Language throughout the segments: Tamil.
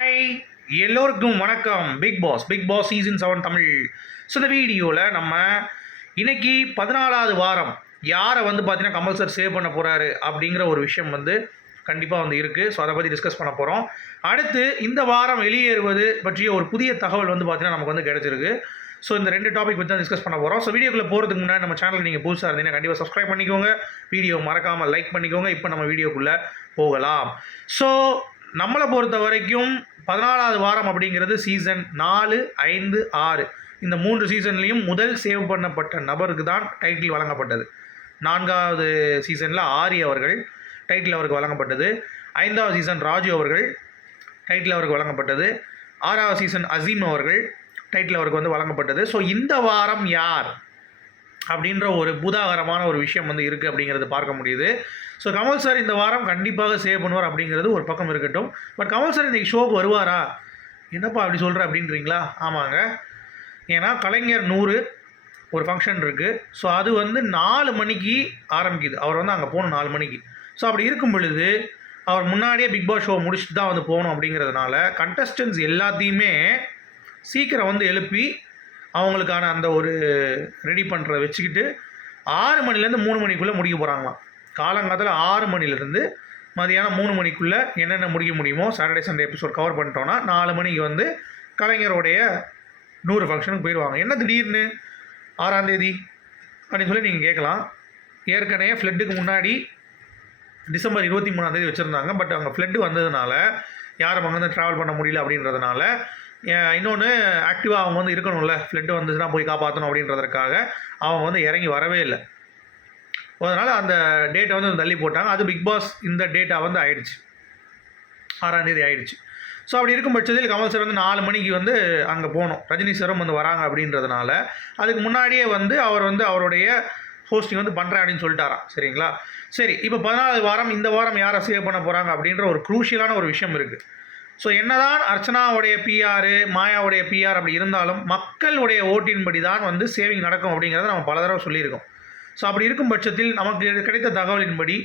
ஹாய் எல்லோருக்கும் வணக்கம். Bigg Boss Bigg Boss season seven Tamil. So இந்த வீடியோவில் நம்ம இன்னைக்கு பதினாலாவது வாரம் யாரை வந்து பார்த்தீங்கன்னா கமல் சார் சேவ் பண்ண போகிறாரு அப்படிங்கிற ஒரு விஷயம் வந்து கண்டிப்பாக வந்து இருக்குது ஸோ அதை பற்றி டிஸ்கஸ் பண்ண போகிறோம் அடுத்து இந்த வாரம் வெளியேறுவது பற்றிய ஒரு புதிய தகவல் வந்து பார்த்தீங்கன்னா நமக்கு வந்து கிடச்சிருக்கு. ஸோ இந்த ரெண்டு டாபிக் பற்றி தான் டிஸ்கஸ் பண்ண போகிறோம் ஸோ வீடியோக்குள்ளே போகிறதுக்கு முன்னாடி நம்ம சேனல் நீங்கள் புதுசாக இருந்தீங்கன்னா கண்டிப்பாக சப்ஸ்கிரைப் பண்ணிக்கோங்க. வீடியோ மறக்காமல் லைக் பண்ணிக்கோங்க. இப்போ நம்ம வீடியோக்குள்ளே போகலாம். ஸோ நம்மளை பொறுத்த வரைக்கும் பதினாலாவது வாரம் அப்படிங்கிறது சீசன் நாலு ஐந்து ஆறு. இந்த மூன்று சீசன்லேயும் முதல் சேவ் பண்ணப்பட்ட நபருக்கு தான் டைட்டில் வழங்கப்பட்டது. நான்காவது சீசனில் ஆரி அவர்கள் டைட்டில் அவருக்கு வழங்கப்பட்டது. ஐந்தாவது சீசன் ராஜு அவர்கள் டைட்டில் அவருக்கு வழங்கப்பட்டது. ஆறாவது சீசன் அசீம் அவர்கள் டைட்டில் அவருக்கு வந்து வழங்கப்பட்டது. ஸோ இந்த வாரம் யார் அப்படின்ற ஒரு பூதாகரமான ஒரு விஷயம் வந்து இருக்குது அப்படிங்கிறது பார்க்க முடியுது. ஸோ கமல் சார் இந்த வாரம் கண்டிப்பாக சேவ் பண்ணுவார் அப்படிங்கிறது ஒரு பக்கம் இருக்கட்டும். பட் கமல் சார் இன்றைக்கி ஷோக்கு வருவாரா? என்னப்பா அப்படி சொல்கிற அப்படின்றீங்களா? ஆமாங்க. ஏன்னா கலைஞர் நூறு ஒரு ஃபங்க்ஷன் இருக்குது ஸோ அது வந்து நாலு மணிக்கு ஆரம்பிக்குது. அவர் வந்து அங்கே போகணும் நாலு மணிக்கு. ஸோ அப்படி இருக்கும் பொழுது அவர் முன்னாடியே பிக் பாஸ் ஷோ முடிச்சுட்டு தான் வந்து போகணும் அப்படிங்கிறதுனால கண்டஸ்டன்ஸ் எல்லாத்தையுமே சீக்கிரம் வந்து எழுப்பி அவங்களுக்கான அந்த ஒரு ரெடி பண்ணுறத வச்சுக்கிட்டு ஆறு மணிலேருந்து மூணு மணிக்குள்ளே முடிக்க போகிறாங்களாம் காலங்காலத்தில் ஆறு மணிலேருந்து மதியானம் மூணு மணிக்குள்ளே என்னென்ன முடிக்க முடியுமோ சாட்டர்டே சண்டே எபிசோட் கவர் பண்ணிட்டோன்னா நாலு மணிக்கு வந்து கலைஞருடைய நூறு ஃபங்க்ஷனுக்கு போயிடுவாங்க. என்ன திடீர்னு? ஆறாந்தேதி அப்படின்னு சொல்லி நீங்கள் கேட்கலாம். ஏற்கனவே ஃப்ளட்டுக்கு முன்னாடி டிசம்பர் இருபத்தி மூணாந்தேதி வச்சுருந்தாங்க. பட் அங்கே ஃப்ளட்டு வந்ததுனால யாரும் அங்கேருந்து ட்ராவல் பண்ண முடியல அப்படின்றதுனால இன்னொன்று ஆக்டிவாக அவங்க வந்து இருக்கணும்ல. ஃப்ளட்டு வந்துச்சுன்னா போய் காப்பாற்றணும் அப்படின்றதுக்காக அவங்க வந்து இறங்கி வரவே இல்லை. அதனால் அந்த டேட்டை வந்து தள்ளி போட்டாங்க. அது பிக் பாஸ் இந்த டேட்டா வந்து ஆயிடுச்சு. ஆறாம் தேதி ஆயிடுச்சு. ஸோ அப்படி இருக்கும் பட்சத்தில் கமல் சார் வந்து நாலு மணிக்கு வந்து அங்கே போகணும். ரஜினி சாரும் வந்து வராங்க அப்படின்றதுனால அதுக்கு முன்னாடியே வந்து அவர் வந்து அவருடைய ஹோஸ்டிங் வந்து பண்ணுறேன் அப்படின்னு சொல்லிட்டாராம். சரிங்களா? சரி இப்போ பதினாலு வாரம் இந்த வாரம் யாரை சேவ் பண்ண போகிறாங்க அப்படின்ற ஒரு குரூஷியலான ஒரு விஷயம் இருக்குது ஸோ என்னதான் அர்ச்சனாவுடைய பிஆர் மாயாவுடைய பிஆர் அப்படி இருந்தாலும் மக்களுடைய ஓட்டின்படி தான் வந்து சேவிங் நடக்கும் அப்படிங்கிறத நம்ம பல தடவை சொல்லியிருக்கோம். ஸோ அப்படி இருக்கும் பட்சத்தில் நமக்கு கிடைத்த தகவலின்படி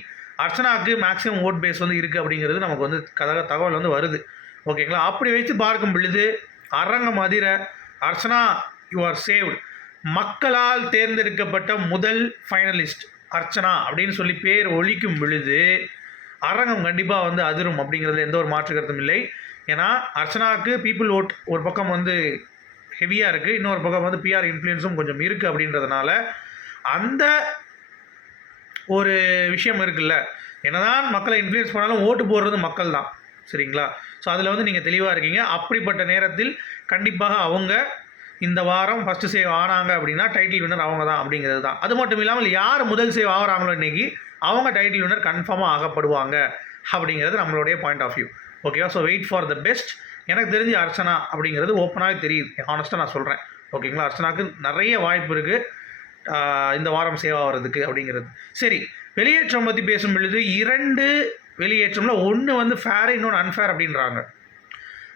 அர்ச்சனாவுக்கு மேக்ஸிமம் ஓட் பேஸ் வந்து இருக்குது அப்படிங்கிறது நமக்கு வந்து கதக தகவல் வந்து வருது. ஓகேங்களா அப்படி வைத்து பார்க்கும் பொழுது அரங்கம் அதிர அர்ச்சனா யூ ஆர் சேவ்டு மக்களால் தேர்ந்தெடுக்கப்பட்ட முதல் ஃபைனலிஸ்ட் அர்ச்சனா அப்படின்னு சொல்லி பேர் ஒழிக்கும் பொழுது அரங்கம் கண்டிப்பாக வந்து அதிரும் அப்படிங்கிறதுல எந்த ஒரு மாற்று கருத்தும் இல்லை. ஏன்னா அர்ச்சனாவுக்கு பீப்புள் ஓட் ஒரு பக்கம் வந்து ஹெவியாக இருக்குது இன்னொரு பக்கம் வந்து பிஆர் இன்ஃப்ளூயன்ஸும் கொஞ்சம் இருக்குது அப்படின்றதுனால அந்த ஒரு விஷயம் இருக்குல்ல. என்னதான் மக்களை இன்ஃப்ளூயன்ஸ் பண்ணாலும் ஓட்டு போடுறது மக்கள் தான் சரிங்களா? ஸோ அதில் வந்து நீங்கள் தெளிவாக இருக்கீங்க. அப்படிப்பட்ட நேரத்தில் கண்டிப்பாக அவங்க இந்த வாரம் ஃபஸ்ட்டு சேவ் ஆனாங்க அப்படின்னா டைட்டில் வின்னர் அவங்க தான் அப்படிங்கிறது தான். அது மட்டும் இல்லாமல் யார் முதல் சேவ் ஆகிறாங்களோ இன்றைக்கி அவங்க டைட்டில் வின்னர் கன்ஃபார்மாக ஆகப்படுவாங்க அப்படிங்கிறது நம்மளுடைய பாயிண்ட் ஆஃப் வியூ ஓகேவா so wait for the best எனக்கு தெரிஞ்சு அர்ச்சனா அப்படிங்கிறது ஓப்பனாகவே தெரியுது. ஹானஸ்ட்டாக நான் சொல்கிறேன் ஓகேங்களா அர்ச்சனாவுக்கு நிறைய வாய்ப்பு இருக்குது இந்த வாரம் சேவ் ஆகிறதுக்கு அப்படிங்கிறது. சரி வெளியேற்றம் பற்றி பேசும் பொழுது இரண்டு வெளியேற்றமில் ஒன்று வந்து ஃபேர் இன்னொன்று அன்ஃபேர் அப்படின்றாங்க.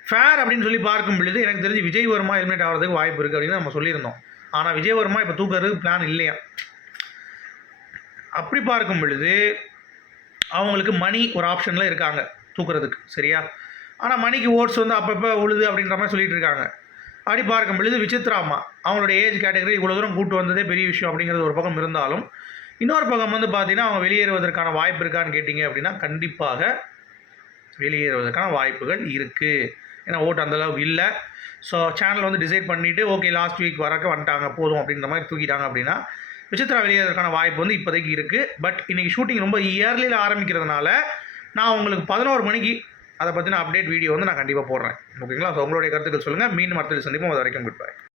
ஃபேர் அப்படின்னு சொல்லி பார்க்கும் பொழுது எனக்கு தெரிஞ்சு விஜய் வர்மா ஹெல்மெட் ஆகிறதுக்கு வாய்ப்பு இருக்குது அப்படின்னு நம்ம சொல்லியிருந்தோம். ஆனால் விஜய் வர்மா இப்போ தூக்கிறதுக்கு பிளான் இல்லையா? அப்படி பார்க்கும் பொழுது அவங்களுக்கு மணி ஒரு ஆப்ஷனில் இருக்காங்க. தூக்குறதுக்கு சரியா? ஆனால் மணிக்கு ஓட்ஸ் வந்து அப்பப்போ உழுது அப்படின்ற மாதிரி சொல்லிட்டு இருக்காங்க. அப்படி பார்க்கும் பொழுது விசித்ராமா அவங்களோட ஏஜ் கேட்டகரி இவ்வளோ தூரம் கூட்டு வந்ததே பெரிய விஷயம் அப்படிங்கிறது ஒரு பக்கம் இருந்தாலும் இன்னொரு பக்கம் வந்து பார்த்தீங்கன்னா அவங்க வெளியேறுவதற்கான வாய்ப்பு இருக்கான்னு கேட்டிங்க அப்படின்னா கண்டிப்பாக வெளியேறுவதற்கான வாய்ப்புகள் இருக்குது ஏன்னா ஓட்டு அந்தளவுக்கு இல்லை. ஸோ சேனல் வந்து டிசைட் பண்ணிவிட்டு ஓகே லாஸ்ட் வீக் வரக்க வந்துட்டாங்க போதும் அப்படின்ற மாதிரி தூக்கிட்டாங்க அப்படின்னா விசித்ரா வெளியேறதுக்கான வாய்ப்பு வந்து இப்போதைக்கு இருக்குது பட் இன்றைக்கி ஷூட்டிங் ரொம்ப இயர்லியில் ஆரம்பிக்கிறதுனால நான் உங்களுக்கு பதினோரு மணிக்கு அதை பற்றின அப்டேட் வீடியோ வந்து நான் கண்டிப்பாக போடுறேன். ஓகேங்களா ஸோ உங்களுடைய கருத்துக்கள் சொல்லுங்கள் மீன் மரத்தில் சந்திப்போம். அது வரைக்கும் குட் பை